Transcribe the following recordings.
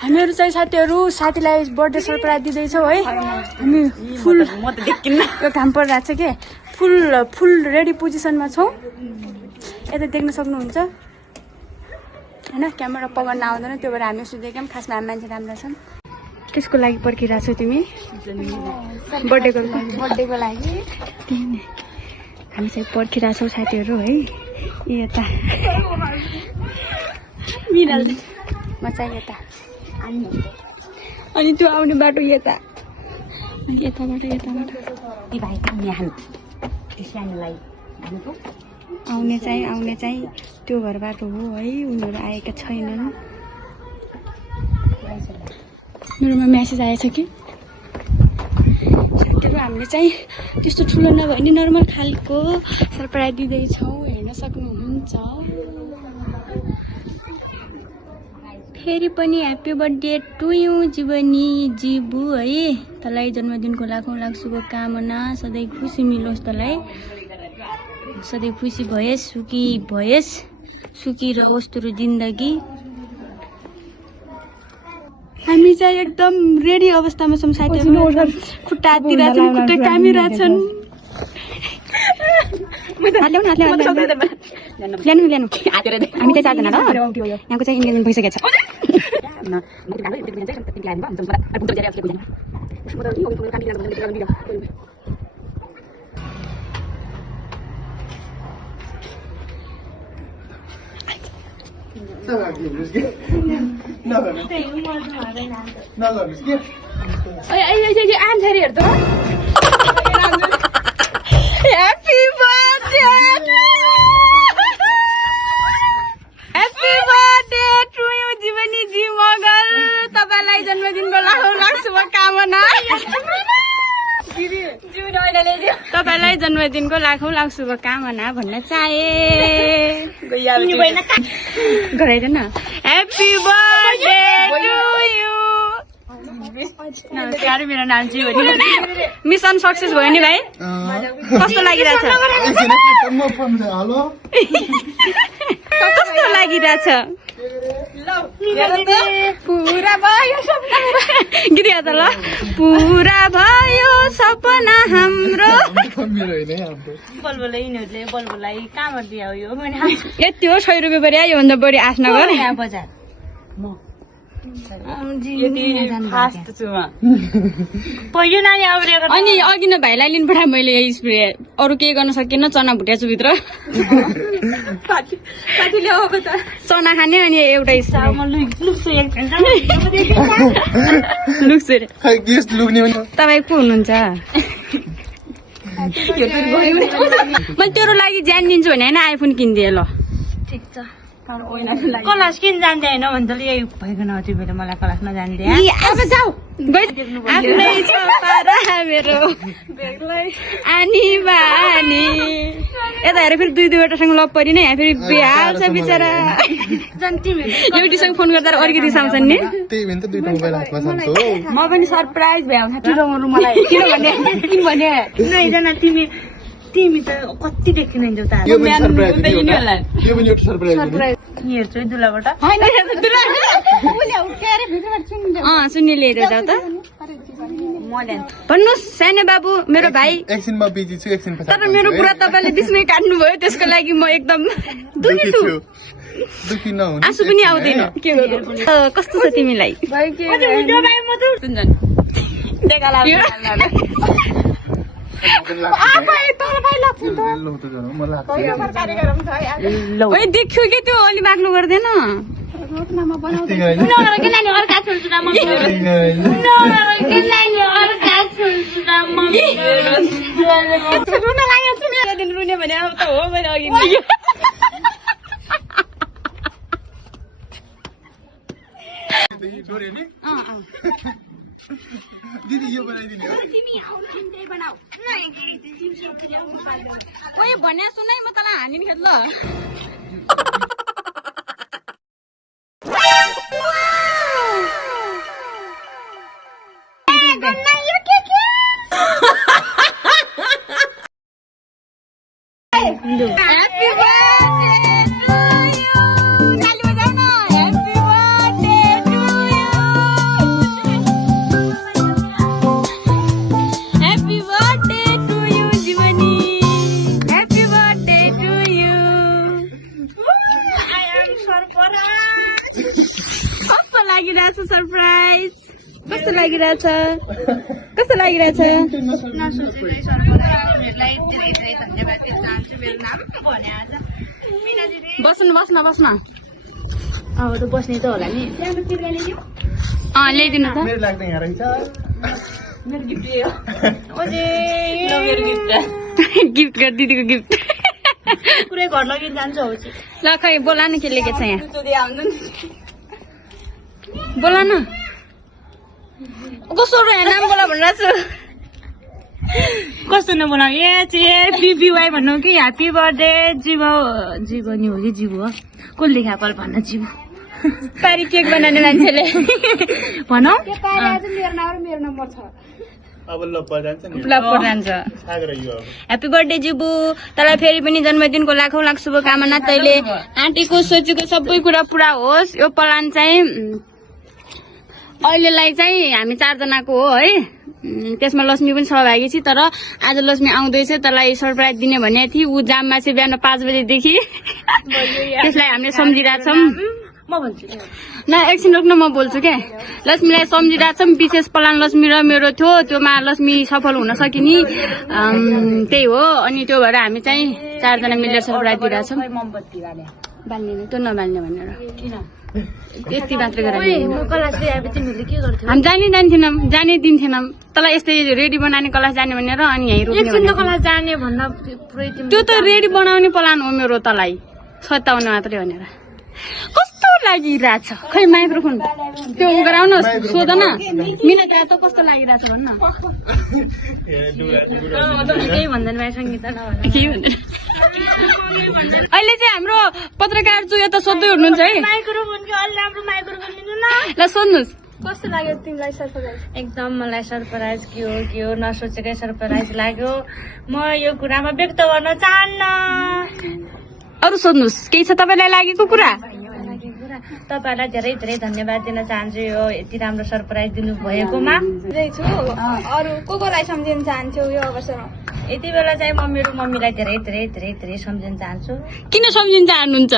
हामीहरू चाहिँ साथीलाई बर्थडे सरप्राइज दिँदैछौँ है। हामी फुल म त देखिन्न यो काम परिरहेको छ के फुल रेडी पोजिसनमा छौँ। यता देख्न सक्नुहुन्छ हैन क्यामेरा पकड्न आउँदैन त्यो भएर हामी सुदेका खासमा हामी मान्छे राम्रो छन्। त्यसको लागि पर्खिरहेको छौ तिमी बर्थडेको लागि हामी चाहिँ पर्खिरहेको छौँ साथीहरू है। यता म चाहिँ यता अनि त्यो आउने बाटो यताबाट आउने चाहिँ त्यो घर बाटो हो है। उनीहरू आएका छैनन्। मेरोमा मेसेज आएछ कि साथीहरू हामीले चाहिँ त्यस्तो ठुलो नभए नि नर्मल खालको सरप्राइज दिँदैछौँ हेर्न सक्नुहुन्छ। फेरि पनि ह्याप्पी बर्थडे टु यु जीवनी जीबु है। तँलाई जन्मदिनको लाखौँ लाख शुभकामना। सधैँ खुसी मिलोस् तँलाई, सधैँ खुसी भएस्, सुखी रहोस् तेरो जिन्दगी। हामी चाहिँ एकदम रेडी अवस्थामा छौँ साथीहरू। खुट्टा हातिरहेछन्, खुट्टा कामिरहेछन्। ल्याउनु हामी चाहिँ चारजना ल। यहाँको चाहिँ इन्गेजमेन्ट भइसकेको छ। तपाईलाई जन्मदिनको लाखौँ लाख शुभकामना। तपाईलाई जन्मदिनको लाखौँ लाख शुभकामना भन्न चाहे गराइदेन। Happy birthday to you. नमस्कार, मेरो नाम चाहिँ हो नि। मिसन सक्सेस भयो नि भाइ? कस्तो लागिरहेछ? कस्तो लागिरहेछ? पुरा भयो गीत त ल। पुरा भयो सपना हाम्रो। बलबोलाई कहाँबाट दियो यो? यति हो 100 रुपियाँ बढी आयो भन्दा बढी आश नगर। बजार अनि अघि न भाइलाई लिनु पठा मैले यही स्प्रे। अरू केही गर्न सकिनँ। चना भुटिया छु भित्र। चना खाने अनि एउटा तपाईँ को हुनुहुन्छ? मैले तेरो लागि ज्यान दिन्छु भने होइन आइफोन किनिदिएँ ल। ठिक छ। क्लास किन जान्दैन भने त यही भइकन त्यो बेला मलाई क्लास नजान्दै आफ्नै छ पारा मेरो आनी बानी। यता हेर फेरि दुईवटासँग लप परि नै फेरि बिहा छ बिचरा। एउटीसँग फोन गर्दा अर्कै रिसाउँछन् नि। म पनि सरप्राइज भ्याउँछ मलाई किनभने नैजना तिमी त कति देखिँदैन त हेर्छु दुलाबाट सुन्ने लिएर जाऊ त। भन्नुहोस् सानो बाबु मेरो भाइ। तर मेरो कुरा तपाईँले बिचमै काट्नुभयो त्यसको लागि म एकदम दुखी छु। आँसु पनि आउँदैन। के गर्नु? कस्तो छ तिमीलाई? देखियो कि त्यो अलि बाक्लो गर्दैन। रुने भने अब त हो मैले अघि दिदी यो बनाइदिने हो। कोही भन्या सुनै म तँलाई हानिने खेत ल। लागिरहेछ सरप्राइज कस्तो लागिरहेछ कस्तो लागिरहेछ बस्नु बस्न बस्न अब त बस्ने त होला नि ल्याइदिनु त मेरो लाग्दैन यहाँ रहेछ मेरो गिफ्ट दियो गिफ्ट गर दिदीको गिफ्ट पुरै घर लगिन जान्छ हो ल खै बोला न के लेखेको छ यहाँ बोला न कस्तो नाम बोला भनिरहेको छु कस्तो नबोला ए पिबिवाई भन्नु कि ह्याप्पी बर्थडे जीव जीवनी हो कि जीव हो को लेखा कल्पना जीव पारी केक बनाउने मान्छेले भनौ अब ल पर्जान्छ नि ल जान्छ सागर यो अब ह्याप्पी बर्थडे जिबु तँलाई फेरि पनि जन्मदिनको लाखौँ लाख शुभकामना तैँले आँटीको सोचेको सबै कुरा पुरा होस् यो प्लान चाहिँ अहिलेलाई चाहिँ हामी 4 जनाको हो है त्यसमा लक्ष्मी पनि सहभागी छ तर आज लक्ष्मी आउँदैछ तँलाई सरप्राइज दिने भनेको थिएँ ऊ जाममा चाहिँ बिहान 5 बजेदेखि त्यसलाई हामीले सम्झिरहेछौँ म भन्छु न एकछिन रोक्न म बोल्छु क्या लक्ष्मीलाई सम्झिरहेछौँ विशेष प्लान लक्ष्मी र मेरो थियो त्योमा लक्ष्मी सफल हुन सकिनी त्यही हो अनि त्यो भएर हामी चाहिँ 4 जना मिलेर सरप्राइज दिइरहेछौँ बाल्ने त्यो नबाल्ने भनेर यति मात्रै गरेर क्लास तिमीहरूले के गर्थ्यौ हामी जान्थेनौँ जाने दिन्थेनौँ तँलाई यस्तै रेडी बनाउने क्लास जाने भनेर अनि यहीँ रोक्ने एकछिन भनेर। क्लास जाने भन्न पुरै त्यो त रेडी बनाउने प्लान हो मेरो तँलाई सताउन मात्रै भनेर कस्तो लागिरहेछ खै माइक्रोफोन त्यो उ गराउन सोध न मिना त्यहाँ त कस्तो लागिरहेछ भन्न केही भन्दैन भाइ सङ्गीता नभन के भन्दैन अहिले चाहिँ हाम्रो पत्रकार जो यता सोध्दै हुनुहुन्छ है माइक्रोफोन कि अलि राम्रो माइक्रोफोन लिनु न ल सोध्नुहोस् कस्तो लाग्यो तिमीलाई सरप्राइज एकदम मलाई सरप्राइज के हो नसोचेकै सरप्राइज लाग्यो म यो कुरामा व्यक्त गर्न चाहन्न अरू सोध्नुहोस् केही छ तपाईँलाई लागेको कुरा तपाईँहरूलाई धेरै धेरै धन्यवाद दिन चाहन्छु यो यति राम्रो सरप्राइज दिनु भएकोमा अरू कोलाई सम्झिन चाहन्छु यो अवसरमा यति बेला चाहिँ म मेरो मम्मीलाई धेरै धेरै धेरै धेरै सम्झिन चाहन्छु किन सम्झिन चाहनुहुन्छ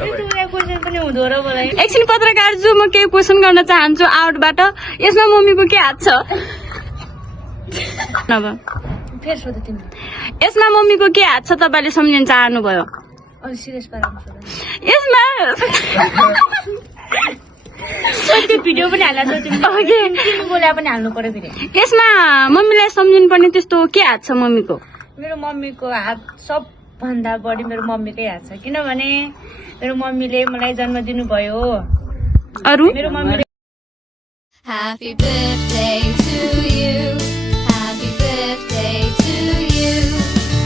क्वेसन पनि हुँदो र बोलाइ एकछिन पत्रकार जो म केही क्वेसन गर्न चाहन्छु आउटबाट यसमा मम्मीको के हात छ नभए फेरि सोध तिमी यसमा मम्मीको के हात छ तपाईँले सम्झिन चाहनुभयो अलि सिरियस पारामा सोध यसमा त्यो भिडियो पनि हाल्ला तिमी बोला पनि हाल्नु पर्यो फेरि यसमा मम्मीलाई सम्झिनु पर्ने त्यस्तो के हात छ मम्मीको मेरो मम्मीको हात सबभन्दा बढी मेरो मम्मीकै हात छ किनभने मेरो मम्मीले मलाई जन्म दिनुभयो अरू मेरो मम्मीले Happy birthday to you. Happy birthday to you.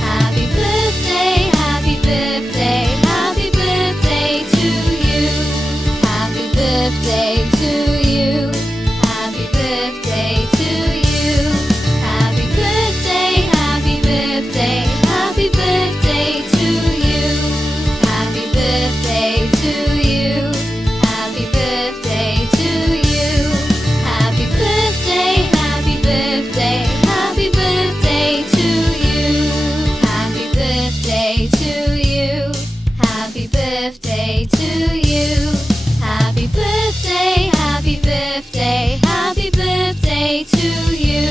Happy birthday, happy birthday, happy birthday to you. Happy birthday to you. Happy birthday to you. Happy birthday, happy birthday, happy birthday to you. Happy birthday to you. Happy birthday to you. Happy birthday, happy birthday, happy birthday to you. Happy birthday to you. Happy birthday to you. Happy birthday, happy birthday, happy birthday to you.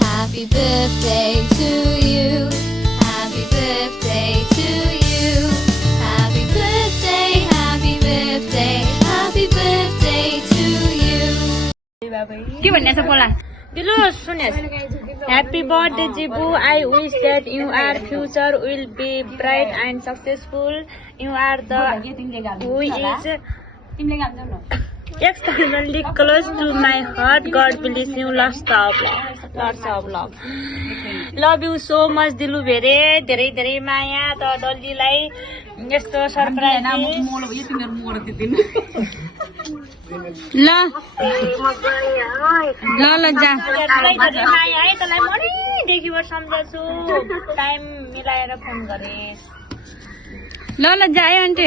Happy birthday to you. Happy birthday to you. Happy birthday, happy birthday, happy birthday to you. के भन्ने छ बोला दिलो सुनेस Happy birthday Jibu. I wish that you are future will be bright and successful. You are the who is extremely close to my heart. God bless you. Lots of love. Love you so much दिलु धेरै धेरै धेरै माया त डल्लीलाई यस्तो surprise ल ल ल जा माया है तँलाई मरिदेखिबाट सम्झाछु टाइम मिलाएर फोन गरेँ ल ल जा है आन्टी